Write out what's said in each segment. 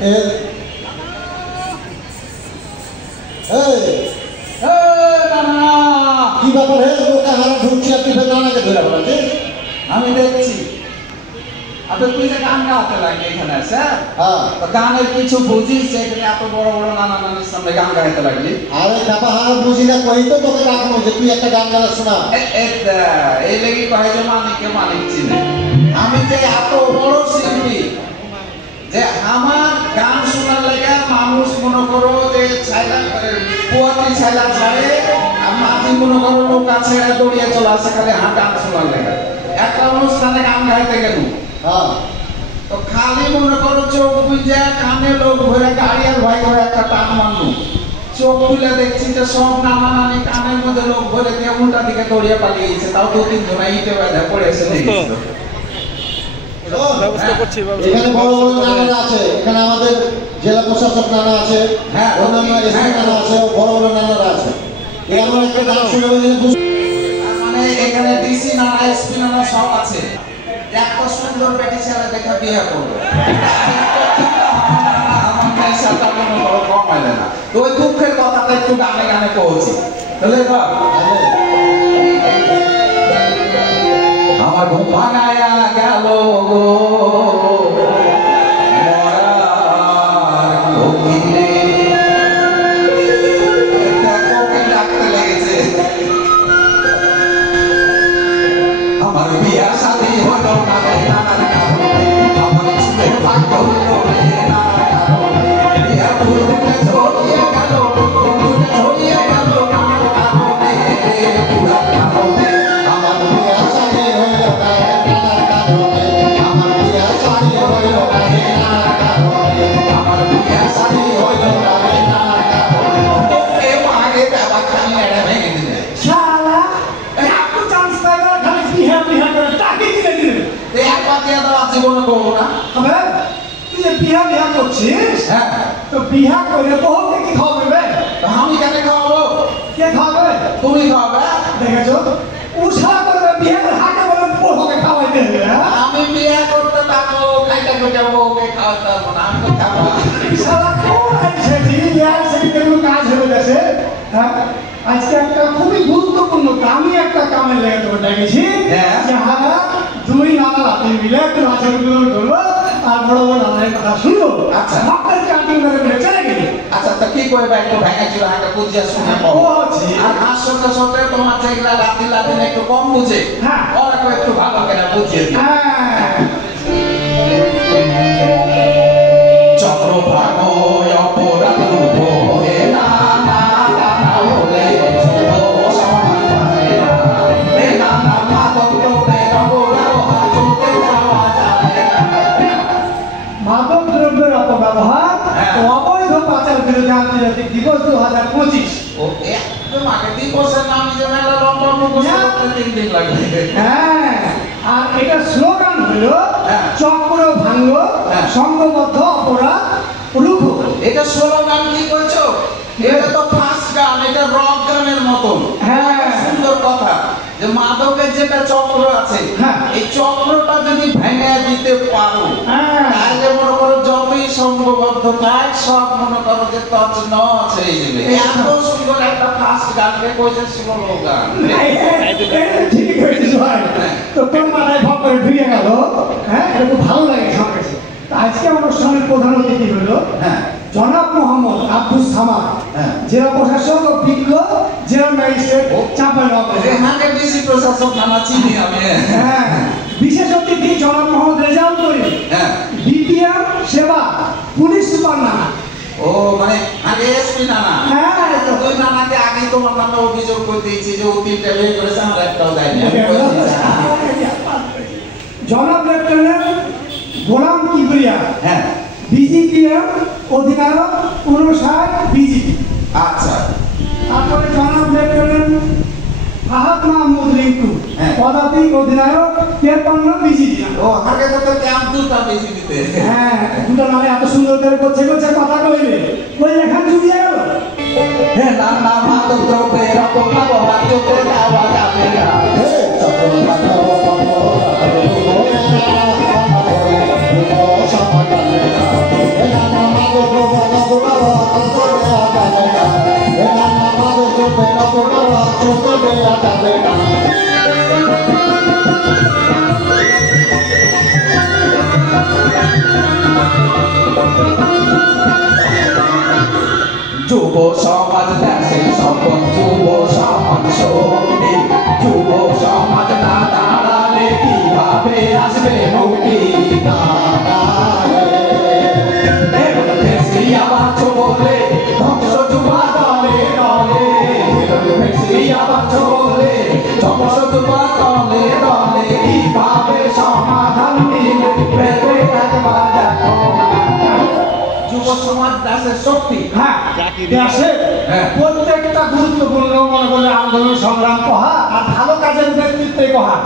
কি ব্যাপার হে লোকে হারা ঢুকছি আর তুই নানাকে ধরে বেড়াচ্ছিস? আমি দেখছি আচ্ছা তুই যে গান গাওয়াতে লাগলি এখানে স্যার গানের কিছু বুঝিস এখানে এত বড় বড় নানা নানির সামনে গান গাইতে লাগলি? আরে ব্যাপার হারা বুঝি না কই তো তোকে ডাকবো যে তুই একটা গান গানা শোনা। এই লেগে কয় যে মানিককে মানিক চিনে। আমি যে এত বড় শিল্পী যে আমার গান শোনার লেগে মানুষ মনে করো যে ছাইলা পুয়াতি ছাইলা ছাড়ে আর মাঝি মনে করো নৌকা ছেড়ে দৌড়িয়ে চলে আসে খালি গান শোনার লেগে। একটা অনুষ্ঠানে গান গাইতে গেল তো খালি মনে করো চোখ বুঝে কানে লোক ভরে গাড়ি আর ভাই করে একটা টান মারলো। চোখ খুলে দেখছি যে সব নানা নানি কানের মধ্যে লোক ভরে দিয়ে উল্টা দিকে দৌড়িয়ে পালিয়েছে। তাও দু তিন জন ইটে বেঁধে পড়েছে। এখানে বড় বড় নানারা আছে, এখানে আমাদের জেলা প্রশাসক নানা আছে, অন্যান্য এসপি নানা আছে, বড় বড় নানারা আছে। এই আমার একটা গান শুনবে মানে এখানে ডিসি নানা এসপি নানা সব আছে। একটা সুন্দর বেটি ছেলে দেখা বিয়ে করবো আমার সাথে কোনো বড় কম হয় না। তো ওই দুঃখের কথাটা একটু গানে গানে পৌঁছি তাহলে আমার ঘুম ভাঙায়া গেল গো ডাকতে লেগেছে। আমার বিয়া শাদী হলো না নানার কারণে, আমার চুলের ভাগ্য হলো নানার কারণে, বিয়া পুরুষে ঝরিয়ে গেল ঝরিয়ে গেল নানার কারণে পুরার কারণে। আমার বিয়া শাদী হলো না নানার কারণে, আমার বিয়া শাদী হলো না নানার কারণে, আমার বিয়া শাদী হলো না নানার কারণে। কেউ আগে বাবা খালি এড়ে ভেঙে দিলে শালা এত চান্স পাইবা খালি বিহা বিহা করে টাকি দিলে দিলে একবার দিয়ে দেওয়া জীবনে করবো না। তবে তুই যে বিহা বিহা করছিস তো বিহা করে বহুকে কি খাওয়াবে? আমি কেন খাওয়াবো? কে খাওয়াবে? তুমি খাওয়াবে। দেখেছো উষা করবে বিয়ের হাতে বলে বহুকে খাওয়াইতে হবে। আমি বিয়ে করতে পারবো খাইতে খাইতে বহুকে খাওয়াতে পারবো না। আমি তো খাবো শালা কোন আছে ইয়ার সেই কোনো কাজ হবে দেশে। হ্যাঁ আজকে একটা খুবই গুরুত্বপূর্ণ আমি একটা কামে লেগে তোকে ডেকেছি। যাহারা দুই নানা রাতে মিলে একটু নাচের করবো আর বড় বড় নানার কথা শুনবো। আচ্ছা মাপের কাটিং করে মিলে চলে গেলি। আচ্ছা তা কি করবে একটু ভেঙে ছিল আগে বুঝিয়ে শুনে আর হাস সঙ্গে সঙ্গে তোমার যেগুলা রাতি রাতে একটু কম বুঝে হ্যাঁ ওরা একটু ভালো করে বুঝিয়ে দিই। চক্রভাগ অপরাধ রূপ হয়ে না মাদক দ্রব্যের অপব্যবহার ও অবৈধ পাচার বিরোধী আন্তর্জাতিক দিবস 2025। একদম আগে দিবসের নাম যে মেলা লম্বা মুখস্থ করতে 3 দিন লাগবে। হ্যাঁ আর এটা স্লোগান হলো চক্র ভাঙ্গ সংঘবদ্ধ অপরাধ রুখো। এটা স্লোগান কি কইছো? এটা তো ফাস্ট গান, এটা রক গানের মতন। হ্যাঁ সুন্দর কথা যে মাদকের যেটা চক্র আছে এই চক্রটা যদি ভেঙে দিতে পারো তাহলে মনে করো যতই সংঘবদ্ধ থাক সব মনে করো যে তছ নছ হয়ে যাবে। এত সুন্দর একটা ফাস্ট গানকে কইছে স্লো গান। ঠিক কইছিস ভাই। তো তোর মাথায় ভাব করে ঢুকে গেল। হ্যাঁ এটা খুব ভালো লাগে আমার কাছে। আজকে অনুষ্ঠানের প্রধান অতিথি হলো জনাব মোহাম্মদ আব্দুস সামাদ জেলা প্রশাসক ও বিজ্ঞ জেলা ম্যাজিস্ট্রেট চাঁপাইনবাবগঞ্জ। এখানে ডিসি প্রশাসক নামা চিনি আমি। হ্যাঁ বিশেষ অতিথি জনাব মোহাম্মদ রেজাউল করিম বিপিআর সেবা পুলিশ সুপার নানা। ও মানে আগে এসপি নানা। হ্যাঁ ওই নানাকে আগে তোমার নামে অভিযোগ করে দিয়েছি যে ও 3টা বিয়ে করেছে আমরা একটাও দেয়নি। জনাব লেফটেন্যান্ট গোলাম কিবরিয়া বিজিপিএম অধিনায়ক 59 বিজিপি। আচ্ছা তারপরে জনাব লেফটেন্যান্ট ফাহাদ মাহমুদ রিঙ্কু পদাতিক অধিনায়ক 53 বিজিপি। ও আগে তো ক্যাম্প দুটা বিজিপিতে। হ্যাঁ দুটো নামে এত সুন্দর করে করছে কথা কইলে কই এখান জুড়িয়ে গেল। হ্যাঁ না না মাদক দ্রব্যের অপব্যবহার করতে দেওয়া যাবে না। চক্রভাগ যাবে না। যুব সমাজ দেশের সম্পদ, যুব সমাজ শক্তি, যুব সমাজ না দাঁড়ালে কিভাবে আসবে মুক্তি? বাঁচো বলে ধ্বংস যুবা দলে দলে, বাঁচো বলে ধ্বংস যুবা দলে দলে, কিভাবে সমাধান মিলে ভেবে একবার দেখো। যুব সমাজ দেশের শক্তি। হ্যাঁ, দেশের প্রত্যেকটা গুরুত্বপূর্ণ মনে করলে আন্দোলন সংগ্রাম কহা আর ভালো কাজের নেতৃত্বে কহা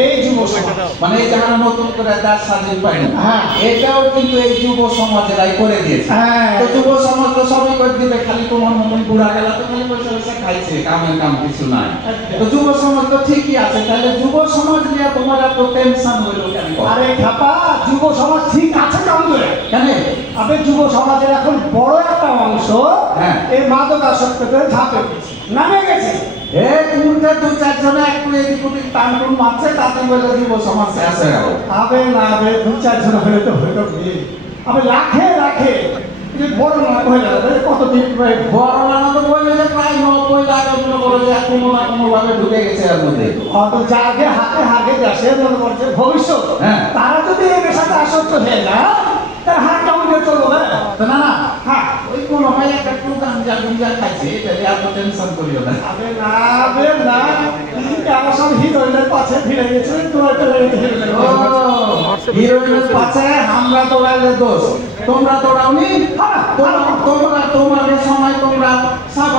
এই যুব সমাজ। মানে যারা নতুন করে দেশ স্বাধীন পায়নি, হ্যাঁ, এটাও কিন্তু এই যুব সমাজেরাই করে দিয়েছে। হ্যাঁ, তো যুব সমাজ তো সবই করে দিবে, খালি তোমার মতন বুড়া গেলা তো খালি বসে বসে খাইছে, কামের কাম কিছু নাই। তো যুব সমাজ তো ঠিকই আছে, তাহলে যুব সমাজ নিয়ে তোমার এত টেনশন হইল কেন? আরে খাপা, যুব সমাজ ঠিক আছে কেমন করে? কেন? আবে যুব সমাজের এখন বড় একটা অংশ এই মাদকাসক্ততে ঝাঁপে নামে গেছে। উল্টে দু চারজনে একটু এদিক ওদিক টানটুন মারছে, তাতে বলে যুব সমাজ শেষে গেল। আবে না আবে, দু চারজন হলে তো হইতো কি? আবে লাখে লাখে বড় না হয়ে যাবে কতদিন বড় না তো বললে যে প্রায় 90 লাখ মনে করো যে কোনো না কোনো ভাবে ঢুকে গেছে এর মধ্যে। তো যাকে হাতে হাতে দেশে মনে করছে ভবিষ্যৎ, তারা যদি এই পেশাতে আসক্ত হয়ে যায় তার হাত কেমন করে চলবে? না না, হ্যাঁ, ওই কোনো ভাই একটা একটু গাঞ্জা গুঞ্জা খাইছে, তাহলে এত টেনশন করিও না। আবে না আবে না, আমার সব হিরোইনের পাশে ফিরে গেছে, তোরা তো হিরোইনের পাশে আমরা তোরাইলে দোষ, তোমরা তোরাওনি, তোমরা তোমার